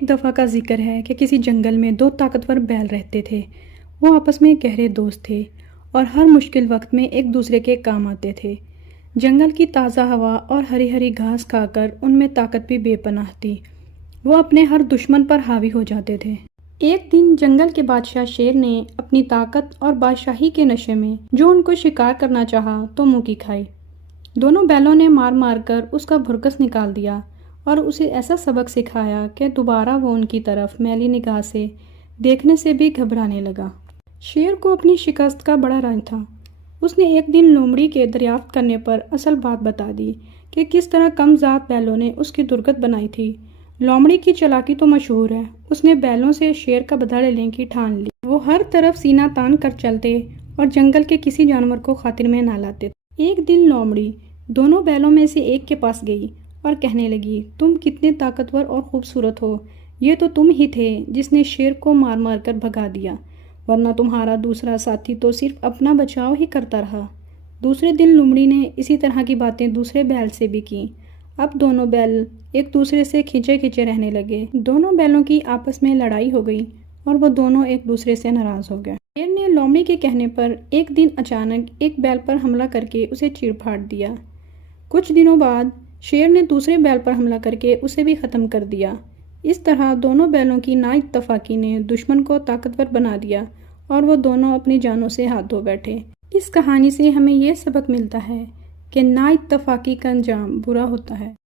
ایک دفعہ کا ذکر ہے کہ کسی جنگل میں دو طاقتور بیل رہتے تھے۔ وہ آپس میں گہرے دوست تھے اور ہر مشکل وقت میں ایک دوسرے کے کام آتے تھے۔ جنگل کی تازہ ہوا اور ہری ہری گھاس کھا کر ان میں طاقت بھی بے پناہ تھی۔ وہ اپنے ہر دشمن پر حاوی ہو جاتے تھے۔ ایک دن جنگل کے بادشاہ شیر نے اپنی طاقت اور بادشاہی کے نشے میں جو ان کو شکار کرنا چاہا تو منہ کی کھائی۔ دونوں بیلوں نے مار مار کر اس کا بھرکس نکال دیا اور اسے ایسا سبق سکھایا کہ دوبارہ وہ ان کی طرف میلی نگاہ سے دیکھنے سے بھی گھبرانے لگا۔ شیر کو اپنی شکست کا بڑا رنج تھا۔ اس نے ایک دن لومڑی کے دریافت کرنے پر اصل بات بتا دی کہ کس طرح کم ذات بیلوں نے اس کی درگت بنائی تھی۔ لومڑی کی چالاکی تو مشہور ہے۔ اس نے بیلوں سے شیر کا بدلہ لینے کی ٹھان لی۔ وہ ہر طرف سینہ تان کر چلتے اور جنگل کے کسی جانور کو خاطر میں نہ لاتے۔ ایک دن لومڑی دونوں بیلوں میں سے ایک کے پاس گئی اور کہنے لگی، تم کتنے طاقتور اور خوبصورت ہو۔ یہ تو تم ہی تھے جس نے شیر کو مار مار کر بھگا دیا، ورنہ تمہارا دوسرا ساتھی تو صرف اپنا بچاؤ ہی کرتا رہا۔ دوسرے دن لومڑی نے اسی طرح کی باتیں دوسرے بیل سے بھی کیں۔ اب دونوں بیل ایک دوسرے سے کھینچے کھینچے رہنے لگے۔ دونوں بیلوں کی آپس میں لڑائی ہو گئی اور وہ دونوں ایک دوسرے سے ناراض ہو گئے۔ شیر نے لومڑی کے کہنے پر ایک دن اچانک ایک بیل پر حملہ کر کے اسے چیر پھاڑ دیا۔ کچھ دنوں بعد شیر نے دوسرے بیل پر حملہ کر کے اسے بھی ختم کر دیا۔ اس طرح دونوں بیلوں کی نا اتفاقی نے دشمن کو طاقتور بنا دیا اور وہ دونوں اپنی جانوں سے ہاتھ دھو بیٹھے۔ اس کہانی سے ہمیں یہ سبق ملتا ہے کہ نا اتفاقی کا انجام برا ہوتا ہے۔